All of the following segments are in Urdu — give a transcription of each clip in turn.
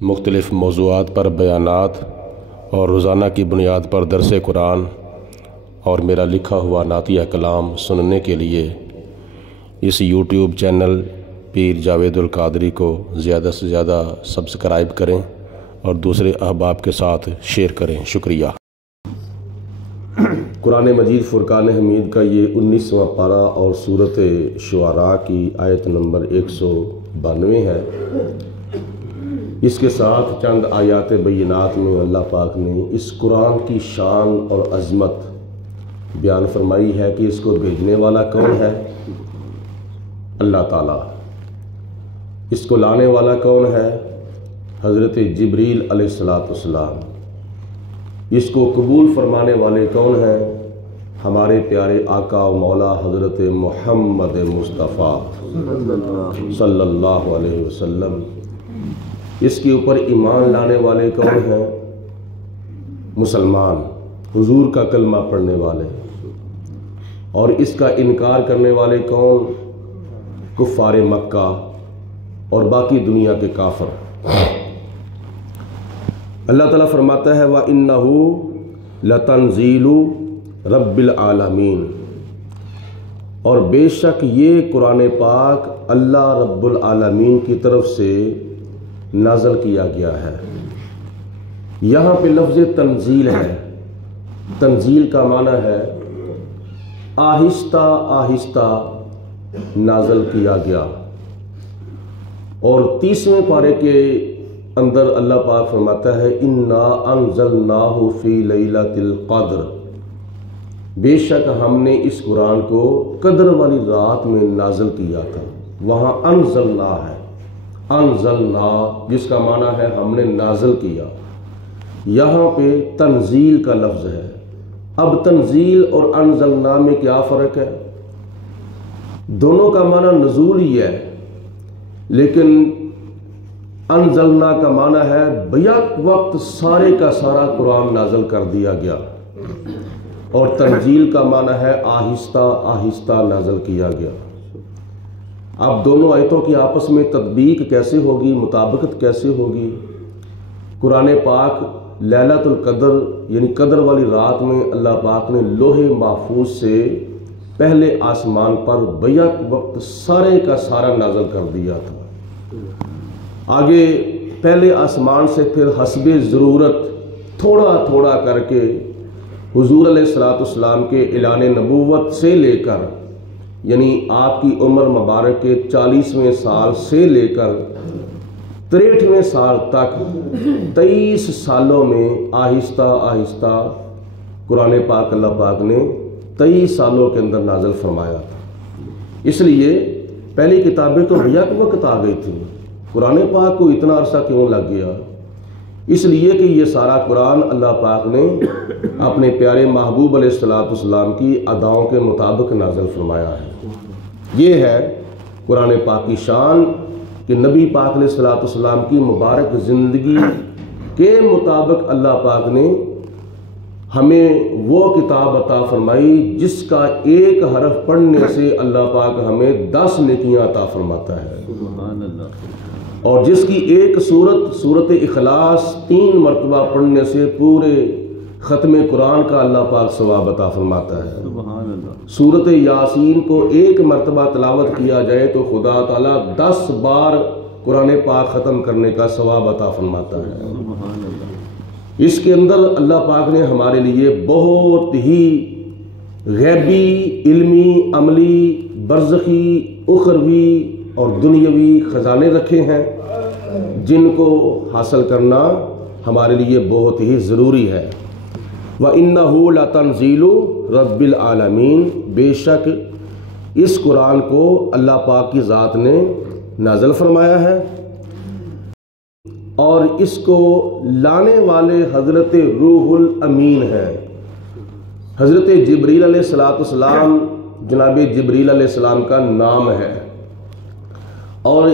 مختلف موضوعات پر بیانات اور روزانہ کی بنیاد پر درس قرآن اور میرا لکھا ہوا نعتیہ کلام سننے کے لیے اس یوٹیوب چینل پیر جاوید القادری کو زیادہ سے زیادہ سبسکرائب کریں اور دوسرے احباب کے ساتھ شیئر کریں۔ شکریہ۔ قرآن مجید فرقان حمید کا یہ 19واں پارہ اور سورۃ شعراء کی آیت نمبر 192 ہے۔ اس کے ساتھ چند آیات بینات میں اللہ پاک نے اس قرآن کی شان اور عظمت بیان فرمائی ہے کہ اس کو بھیجنے والا کون ہے؟ اللہ تعالیٰ۔ اس کو لانے والا کون ہے؟ حضرت جبریل علیہ السلام۔ اس کو قبول فرمانے والے کون ہیں؟ ہمارے پیارے آقا و مولا حضرت محمد مصطفیٰ صلی اللہ علیہ وسلم۔ اس کے اوپر ایمان لانے والے کون ہیں؟ مسلمان، حضور کا کلمہ پڑھنے والے۔ اور اس کا انکار کرنے والے کون؟ کفار مکہ اور باقی دنیا کے کافر۔ اللہ تعالیٰ فرماتا ہے وَإِنَّهُ لَتَنزِيلُ رَبِّ الْعَالَمِينَ، اور بے شک یہ قرآن پاک اللہ رب العالمین کی طرف سے نازل کیا گیا ہے۔ یہاں پہ لفظ تنزیل ہے۔ تنزیل کا معنی ہے آہستہ آہستہ نازل کیا گیا۔ اور 30ویں پارے کے اندر اللہ پاک فرماتا ہے اِنَّا أَنزَلْنَاهُ فِي لَيْلَةِ الْقَدْرِ، بے شک ہم نے اس قرآن کو قدر والی رات میں نازل کیا تھا۔ وہاں انزلنا ہے، انزلنا جس کا معنی ہے ہم نے نازل کیا۔ یہاں پہ تنزیل کا لفظ ہے۔ اب تنزیل اور انزلنا میں کیا فرق ہے؟ دونوں کا معنی نزول ہی ہے، لیکن انزلنا کا معنی ہے بیک وقت سارے کا سارا قرآن نازل کر دیا گیا، اور تنزیل کا معنی ہے آہستہ آہستہ نازل کیا گیا۔ اب دونوں آیتوں کی آپس میں تطبیق کیسے ہوگی، مطابقت کیسے ہوگی؟ قرآن پاک لیلۃ القدر یعنی قدر والی رات میں اللہ پاک نے لوح محفوظ سے پہلے آسمان پر بیک وقت سارے کا سارا نازل کر دیا تھا۔ آگے پہلے آسمان سے پھر حسب ضرورت تھوڑا تھوڑا کر کے حضور علیہ السلام کے اعلان نبوت سے لے کر، یعنی آپ کی عمر مبارک کے 40ویں سال سے لے کر 63ویں سال تک 23 سالوں میں آہستہ آہستہ قرآن پاک اللہ پاک نے 23 سالوں کے اندر نازل فرمایا تھا۔ اس لیے پہلی کتابیں تو بیک وقت آ گئی تھیں، قرآن پاک کو اتنا عرصہ کیوں لگ گیا؟ اس لیے کہ یہ سارا قرآن اللہ پاک نے اپنے پیارے محبوب علیہ السلام کی اداؤں کے مطابق نازل فرمایا ہے۔ یہ ہے قرآن پاک کی شان کہ نبی پاک علیہ السلام کی مبارک زندگی کے مطابق اللہ پاک نے ہمیں وہ کتاب عطا فرمائی جس کا ایک حرف پڑھنے سے اللہ پاک ہمیں 10 نیکیاں عطا فرماتا ہے، اور جس کی ایک سورت اخلاص 3 مرتبہ پڑھنے سے پورے ختم قرآن کا اللہ پاک ثواب عطا فرماتا ہے۔ سورت یاسین کو 1 مرتبہ تلاوت کیا جائے تو خدا تعالیٰ 10 بار قرآن پاک ختم کرنے کا ثواب عطا فرماتا ہے۔ اس کے اندر اللہ پاک نے ہمارے لیے بہت ہی غیبی، علمی، عملی، برزخی، اخروی اور دنیاوی خزانے رکھے ہیں جن کو حاصل کرنا ہمارے لیے بہت ہی ضروری ہے۔ وَإِنَّهُ لَتَنزِيلُ رَبِّ الْعَالَمِينَ، بے شک اس قرآن کو اللہ پاک کی ذات نے نازل فرمایا ہے، اور اس کو لانے والے حضرت روح الامین ہے۔ حضرت جبریل علیہ السلام جناب جبریل علیہ السلام کا نام ہے، اور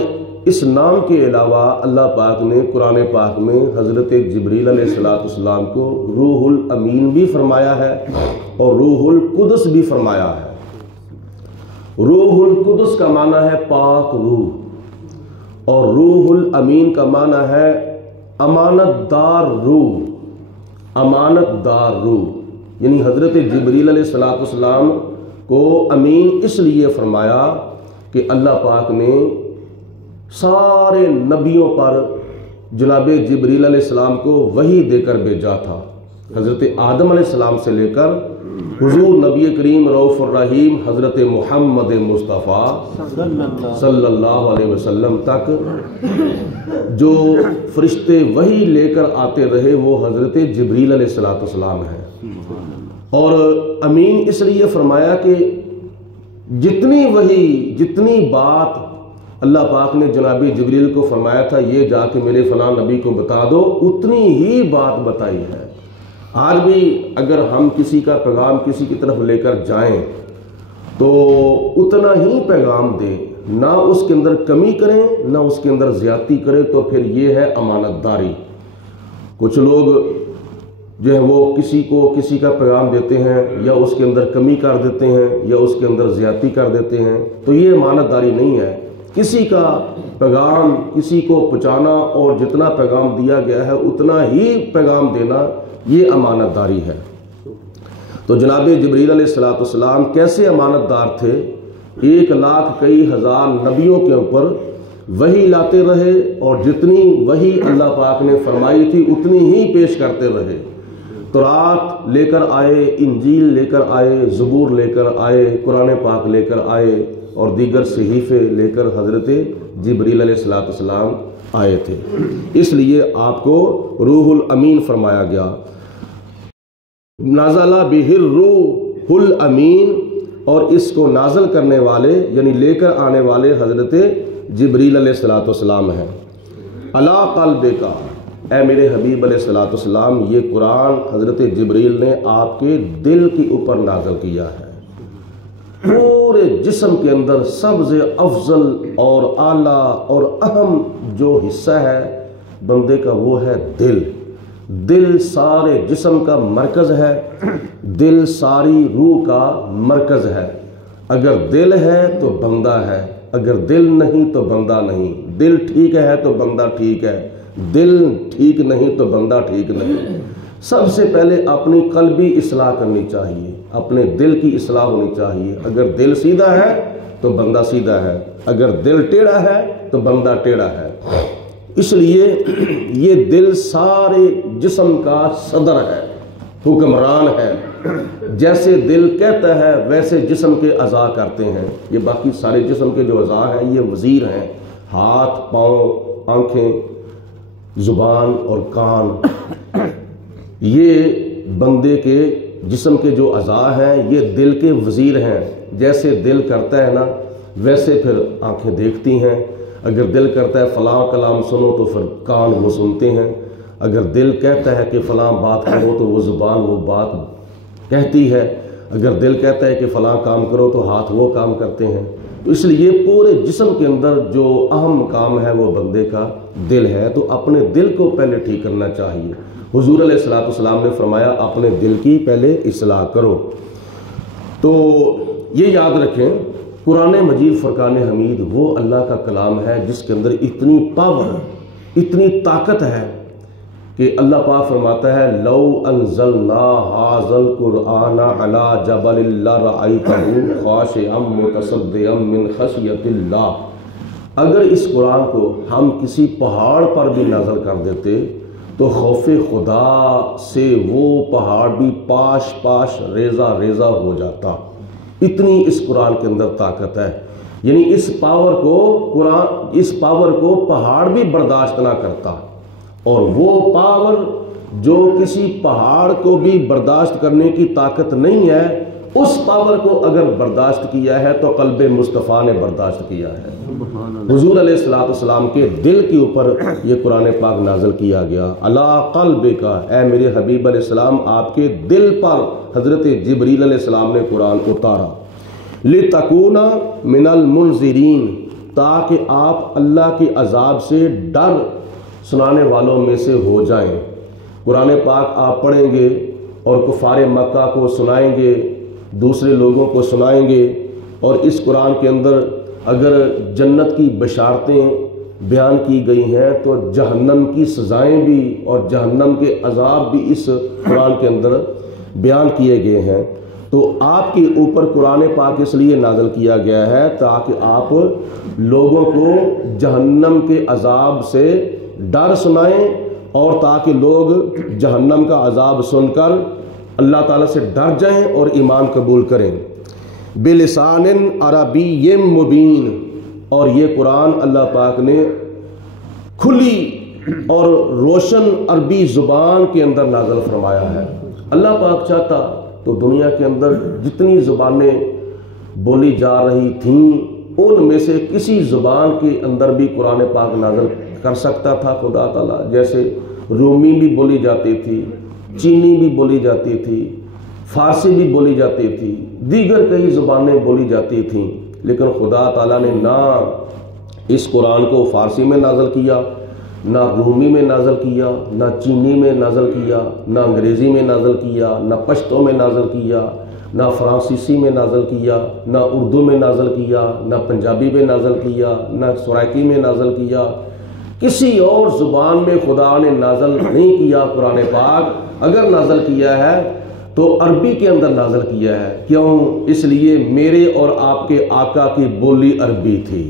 اس نام کے علاوہ اللہ پاک نے قرآن پاک میں حضرت جبریل علیہ السلام کو روح الامین بھی فرمایا ہے اور روح القدس بھی فرمایا ہے۔ روح القدس کا معنی ہے پاک روح، اور روح الامین کا معنی ہے امانت دار روح، یعنی حضرت جبریل علیہ السلام کو امین اس لیے فرمایا کہ اللہ پاک نے سارے نبیوں پر جناب جبریل علیہ السلام کو وحی دے کر بھیجا تھا، حضرت آدم علیہ السلام سے لے کر حضور نبی کریم رؤوف الرحیم حضرت محمد مصطفیٰ صلی اللہ علیہ وسلم تک جو فرشتے وحی لے کر آتے رہے وہ حضرت جبریل علیہ السلام ہیں۔ اور امین اس لیے فرمایا کہ جتنی وحی، جتنی بات اللہ پاک نے جناب جبریل کو فرمایا تھا یہ جا کے میرے فلاں نبی کو بتا دو، اتنی ہی بات بتائی ہے۔ آج بھی اگر ہم کسی کا پیغام کسی کی طرف لے کر جائیں تو اتنا ہی پیغام دیں، نہ اس کے اندر کمی کریں نہ اس کے اندر زیادتی کریں، تو پھر یہ ہے امانت داری۔ کچھ لوگ جو ہے وہ کسی کو کسی کا پیغام دیتے ہیں یا اس کے اندر کمی کر دیتے ہیں یا اس کے اندر زیادتی کر دیتے ہیں، تو یہ امانت داری نہیں ہے۔ کسی کا پیغام کسی کو پہنچانا اور جتنا پیغام دیا گیا ہے اتنا ہی پیغام دینا، یہ امانت داری ہے۔ تو جناب جبریل علیہ السلام کیسے امانت دار تھے؟ 1,00,000 کئی ہزار نبیوں کے اوپر وحی لاتے رہے اور جتنی وحی اللہ پاک نے فرمائی تھی اتنی ہی پیش کرتے رہے۔ تورات لے کر آئے، انجیل لے کر آئے، زبور لے کر آئے، قرآن پاک لے کر آئے اور دیگر صحیفے لے کر حضرت جبریل علیہ السلام آئے تھے، اس لیے آپ کو روح الامین فرمایا گیا۔ نازل بہ الروح الامین، اور اس کو نازل کرنے والے یعنی لے کر آنے والے حضرت جبریل علیہ السلام ہیں۔ علی قلبک، اے میرے حبیب علیہ السلام، یہ قرآن حضرت جبریل نے آپ کے دل کے اوپر نازل کیا ہے۔ پورے جسم کے اندر سب سے افضل اور اعلیٰ اور اہم جو حصہ ہے بندے کا وہ ہے دل۔ دل سارے جسم کا مرکز ہے، دل ساری روح کا مرکز ہے۔ اگر دل ہے تو بندہ ہے، اگر دل نہیں تو بندہ نہیں۔ دل ٹھیک ہے تو بندہ ٹھیک ہے، دل ٹھیک نہیں تو بندہ ٹھیک نہیں۔ سب سے پہلے اپنی قلبی اصلاح کرنی چاہیے، اپنے دل کی اصلاح ہونی چاہیے۔ اگر دل سیدھا ہے تو بندہ سیدھا ہے، اگر دل ٹیڑھا ہے تو بندہ ٹیڑھا ہے۔ اس لیے یہ دل سارے جسم کا صدر ہے، حکمران ہے۔ جیسے دل کہتا ہے ویسے جسم کے اعضاء کرتے ہیں۔ یہ باقی سارے جسم کے جو اعضاء ہیں یہ وزیر ہیں، ہاتھ، پاؤں، آنکھیں، زبان اور کان، یہ بندے کے جسم کے جو اعضاء ہیں یہ دل کے وزیر ہیں۔ جیسے دل کرتا ہے نا ویسے پھر آنکھیں دیکھتی ہیں، اگر دل کرتا ہے فلاں کلام سنو تو پھر کان وہ سنتے ہیں، اگر دل کہتا ہے کہ فلاں بات کرو تو وہ زبان وہ بات کہتی ہے، اگر دل کہتا ہے کہ فلاں کام کرو تو ہاتھ وہ کام کرتے ہیں۔ اس لیے پورے جسم کے اندر جو اہم کام ہے وہ بندے کا دل ہے، تو اپنے دل کو پہلے ٹھیک کرنا چاہیے۔ حضور علیہ السلام نے فرمایا اپنے دل کی پہلے اصلاح کرو۔ تو یہ یاد رکھیں قرآن مجید فرقان حمید وہ اللہ کا کلام ہے جس کے اندر اتنی پاور، اتنی طاقت ہے کہ اللہ پاک فرماتا ہے لو انزلنا ھذا القرآن علی جبل لرأیتہ خاشعا متصدعا من خشیۃ اللہ، اگر اس قرآن کو ہم کسی پہاڑ پر بھی نازل کر دیتے تو خوف خدا سے وہ پہاڑ بھی پاش پاش ریزہ ریزہ ہو جاتا۔ اتنی اس قرآن کے اندر طاقت ہے، یعنی اس پاور کو پہاڑ بھی برداشت نہ کرتا، اور وہ پاور جو کسی پہاڑ کو بھی برداشت کرنے کی طاقت نہیں ہے، اس پاور کو اگر برداشت کیا ہے تو قلب مصطفیٰ نے برداشت کیا ہے۔ حضور علیہ السلام کے دل کے اوپر یہ قرآن پاک نازل کیا گیا۔ علی قلبک، اے میرے حبیب علیہ السلام آپ کے دل پر حضرت جبریل علیہ السلام نے قرآن اتارا۔ لتکون من المنذرین، تاکہ آپ اللہ کے عذاب سے ڈر سنانے والوں میں سے ہو جائیں۔ قرآن پاک آپ پڑھیں گے اور کفار مکہ کو سنائیں گے، دوسرے لوگوں کو سنائیں گے، اور اس قرآن کے اندر اگر جنت کی بشارتیں بیان کی گئی ہیں تو جہنم کی سزائیں بھی اور جہنم کے عذاب بھی اس قرآن کے اندر بیان کیے گئے ہیں۔ تو آپ کے اوپر قرآن پاک اس لیے نازل کیا گیا ہے تاکہ آپ لوگوں کو جہنم کے عذاب سے ڈر سنائیں، اور تاکہ لوگ جہنم کا عذاب سن کر اللہ تعالیٰ سے ڈر جائیں اور ایمان قبول کریں۔ بلسان عربی مبین، اور یہ قرآن اللہ پاک نے کھلی اور روشن عربی زبان کے اندر نازل فرمایا ہے۔ اللہ پاک چاہتا تو دنیا کے اندر جتنی زبانیں بولی جا رہی تھیں ان میں سے کسی زبان کے اندر بھی قرآن پاک نازل کر سکتا تھا خدا تعالیٰ۔ جیسے رومی بھی بولی جاتی تھی، چینی بھی بولی جاتی تھی، فارسی بھی بولی جاتی تھی، دیگر کئی زبانیں بولی جاتی تھیں، لیکن خدا تعالیٰ نے نہ اس قرآن کو فارسی میں نازل کیا، نہ رومی میں نازل کیا، نہ چینی میں نازل کیا، نہ انگریزی میں نازل کیا، نہ پشتو میں نازل کیا، نہ فرانسیسی میں نازل کیا، نہ اردو میں نازل کیا، نہ پنجابی میں نازل کیا، نہ سرائکی میں نازل کیا۔ کسی اور زبان میں خدا نے نازل نہیں کیا قرآن پاک، اگر نازل کیا ہے تو عربی کے اندر نازل کیا ہے۔ کیوں؟ اس لیے میرے اور آپ کے آقا کی بولی عربی تھی۔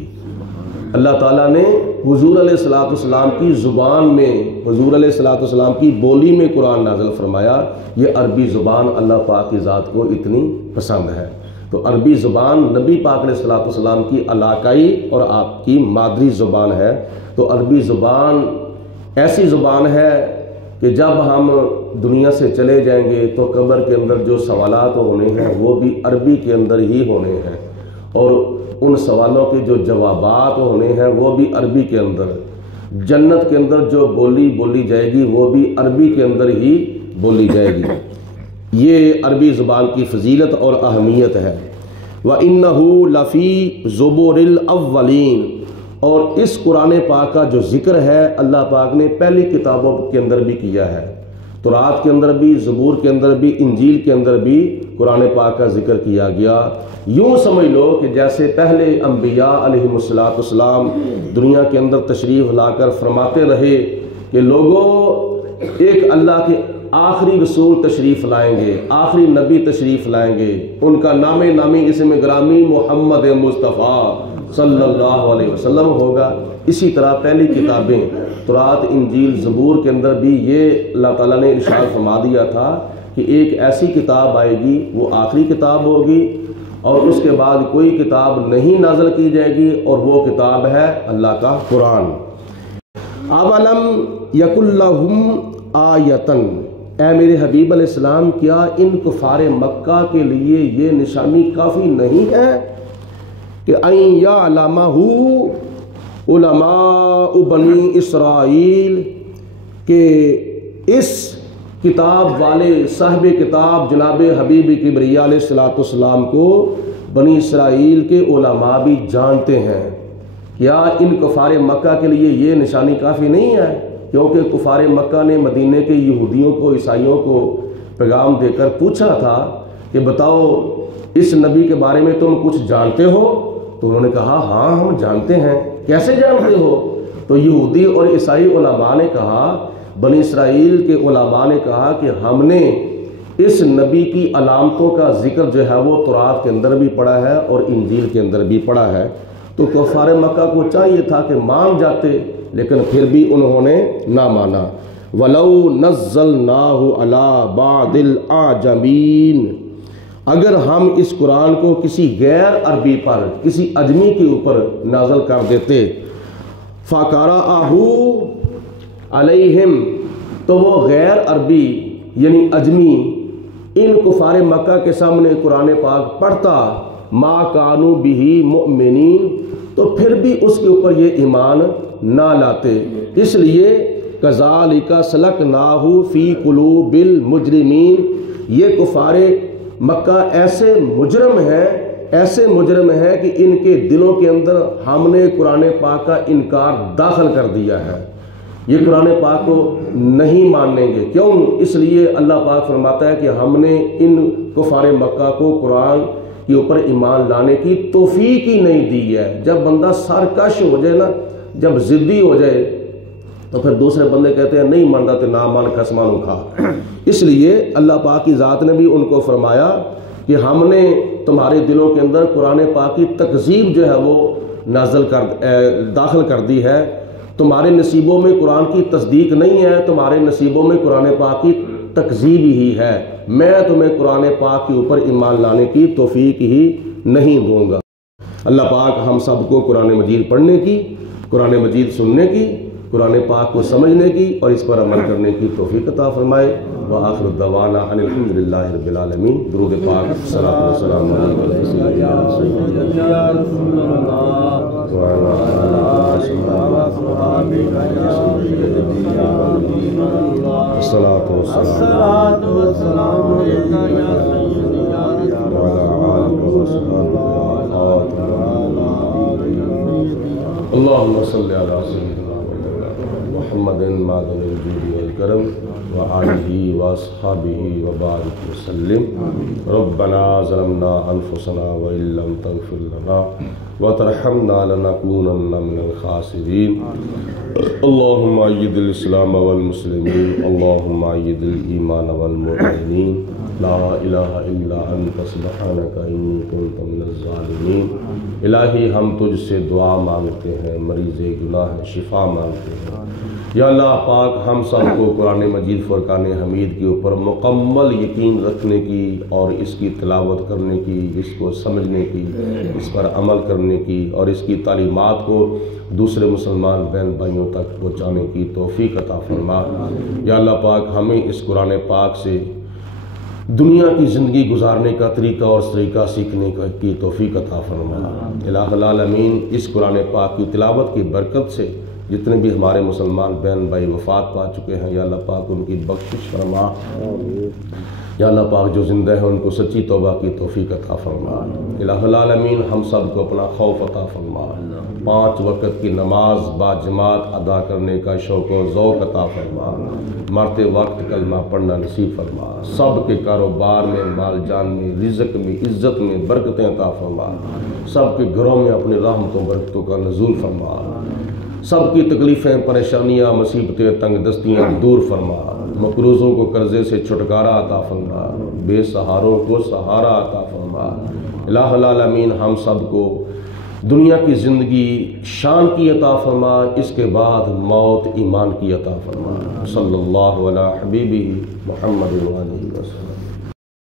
اللہ تعالیٰ نے حضور علیہ الصلوۃ والسلام کی زبان میں، حضور علیہ الصلوۃ والسلام کی بولی میں قرآن نازل فرمایا۔ یہ عربی زبان اللہ پاک کی ذات کو اتنی پسند ہے، تو عربی زبان نبی پاک علیہ الصلوۃ والسلام کی علاقائی اور آپ کی مادری زبان ہے۔ تو عربی زبان ایسی زبان ہے کہ جب ہم دنیا سے چلے جائیں گے تو قبر کے اندر جو سوالات ہونے ہیں وہ بھی عربی کے اندر ہی ہونے ہیں، اور ان سوالوں کے جو جوابات ہونے ہیں وہ بھی عربی کے اندر۔ جنت کے اندر جو بولی جائے گی وہ بھی عربی کے اندر ہی بولی جائے گی۔ یہ عربی زبان کی فضیلت اور اہمیت ہے۔ وَإِنَّهُ لَفِي زُبُرِ الْأَوَّلِينَ، اور اس قرآن پاک کا جو ذکر ہے اللہ پاک نے پہلی کتابوں کے اندر بھی کیا ہے۔ تورات کے اندر بھی، زبور کے اندر بھی، انجیل کے اندر بھی قرآن پاک کا ذکر کیا گیا۔ یوں سمجھ لو کہ جیسے پہلے انبیاء علیہ السلام دنیا کے اندر تشریف لا کر فرماتے رہے کہ لوگوں ایک اللہ کے آخری رسول تشریف لائیں گے، آخری نبی تشریف لائیں گے، ان کا نام نامی اسم گرامی محمد مصطفیٰ صلی اللہ علیہ وسلم ہوگا۔ اسی طرح پہلی کتابیں تورات، انجیل، زبور کے اندر بھی یہ اللہ تعالیٰ نے ارشاد فرما دیا تھا کہ ایک ایسی کتاب آئے گی، وہ آخری کتاب ہوگی، اور اس کے بعد کوئی کتاب نہیں نازل کی جائے گی، اور وہ کتاب ہے اللہ کا قرآن۔ اولم یکن لہم آیتن، اے میرے حبیب علیہ السلام کیا ان کفار مکہ کے لیے یہ نشانی کافی نہیں ہے کہ ان یعلمہ علماء بنی اسرائیل، کہ اس کتاب والے صاحب کتاب جناب حبیب کبریہ علیہ السلام کو بنی اسرائیل کے علماء بھی جانتے ہیں۔ کیا ان کفار مکہ کے لیے یہ نشانی کافی نہیں ہے؟ کیونکہ کفار مکہ نے مدینے کے یہودیوں کو، عیسائیوں کو پیغام دے کر پوچھا تھا کہ بتاؤ اس نبی کے بارے میں تم کچھ جانتے ہو؟ تو انہوں نے کہا ہاں ہم جانتے ہیں۔ کیسے جانتے ہو؟ تو یہودی اور عیسائی علماء نے کہا، بنی اسرائیل کے علماء نے کہا کہ ہم نے اس نبی کی علامتوں کا ذکر جو ہے وہ تورات کے اندر بھی پڑھا ہے اور انجیل کے اندر بھی پڑھا ہے۔ تو کفار مکہ کو چاہیے تھا کہ مان جاتے، لیکن پھر بھی انہوں نے نہ مانا۔ وَلَوْ نَزَّلْنَاهُ عَلَى بَعْضِ الْأَعْجَمِينَ، اگر ہم اس قرآن کو کسی غیر عربی پر، کسی اجمی کے اوپر نازل کر دیتے، فَقَرَأَهُ عَلَيْهِمْ، تو وہ غیر عربی یعنی اجمی ان کفار مکہ کے سامنے قرآن پاک پڑھتا، مَا كَانُوا بِهِ مُؤْمِنِينَ، تو پھر بھی اس کے اوپر یہ ایمان نہ لاتے۔ اس لیے كَذَلِكَ سَلَكْنَاهُ فِي قُلُوبِ الْمُجْرِمِينَ، یہ کفار مکہ ایسے مجرم ہیں کہ ان کے دلوں کے اندر ہم نے قرآن پاک کا انکار داخل کر دیا ہے، یہ قرآن پاک کو نہیں مانیں گے۔ کیوں؟ اس لیے اللہ پاک فرماتا ہے کہ ہم نے ان کفار مکہ کو قرآن کے اوپر ایمان لانے کی توفیق ہی نہیں دی ہے۔ جب بندہ سرکش ہو جائے نا جب ضدی ہو جائے تو پھر دوسرے بندے کہتے ہیں نہیں مانتا تو نہ مان قسمانو کھا۔ اس لیے اللہ پاک کی ذات نے بھی ان کو فرمایا کہ ہم نے تمہارے دلوں کے اندر قرآن پاک کی تکذیب جو ہے وہ داخل کر دی ہے، تمہارے نصیبوں میں قرآن کی تصدیق نہیں ہے، تمہارے نصیبوں میں قرآن پاک کی تکذیب ہی ہے، میں تمہیں قرآن پاک کے اوپر ایمان لانے کی توفیق ہی نہیں دوں گا۔ اللہ پاک ہم سب کو قرآن مجید پڑھنے کی، قرآن مجید سننے کی، قرآن پاک کو سمجھنے کی اور اس پر عمل کرنے کی توفیق عطا فرمائے۔ وآخر دعوانا ان الحمدللہ رب العالمین۔ درود پاک، صلاۃ و سلام اللہم صلی علی سیدنا محمد معدن الجود والکرم وآلہ واصحابہ وبارک وسلم۔ ربنا ظلمنا انفسنا وإن لم تغفر لنا وترحمنا لنکونن من الخاسرین۔ اللہم أيد الاسلام والمسلمین، اللہم أيد الایمان والمؤمنین، لا الہ الا انت سبحانک انی کنت من الظالمین۔ الہی ہم تجھ سے دعا مانگتے ہیں، مریض گناہ شفا مانگتے ہیں۔ یا اللہ پاک ہم سب کو قرآن مجید فرقان حمید کے اوپر مکمل یقین رکھنے کی اور اس کی تلاوت کرنے کی، اس کو سمجھنے کی، اس پر عمل کرنے کی اور اس کی تعلیمات کو دوسرے مسلمان بہن بھائیوں تک پہنچانے کی توفیق عطا فرما۔ یا اللہ پاک ہمیں اس قرآن پاک سے دنیا کی زندگی گزارنے کا طریقہ اور طریقہ سیکھنے کی توفیق عطا فرما۔ الہ العالمین اس قرآن پاک کی تلاوت کی برکت سے جتنے بھی ہمارے مسلمان بہن بھائی وفات پا چکے ہیں، یا اللہ پاک ان کی بخشش فرما۔ یا اللہ پاک جو زندہ ہیں ان کو سچی توبہ کی توفیق عطا فرما۔ الہ العالمین ہم سب کو اپنا خوف عطا فرما، 5 وقت کی نماز با جماعت ادا کرنے کا شوق و ذوق عطا فرما، مرتے وقت کلمہ پڑھنا نصیب فرما، سب کے کاروبار میں، مال جان میں، رزق میں، عزت میں برکتیں عطا فرما، سب کے گھروں میں اپنی رحمتوں برکتوں کا نزول فرما، سب کی تکلیفیں، پریشانیاں، مصیبتیں، تنگ دستیاں دور فرما، مقروضوں کو قرضے سے چھٹکارا عطا فرما، بے سہاروں کو سہارا عطا فرما۔ الہ العالمین ہم سب کو دنیا کی زندگی شان کی عطا فرما، اس کے بعد موت ایمان کی عطا فرما۔ صلی اللہ علی حبیبہ محمد وآلہ وسلم۔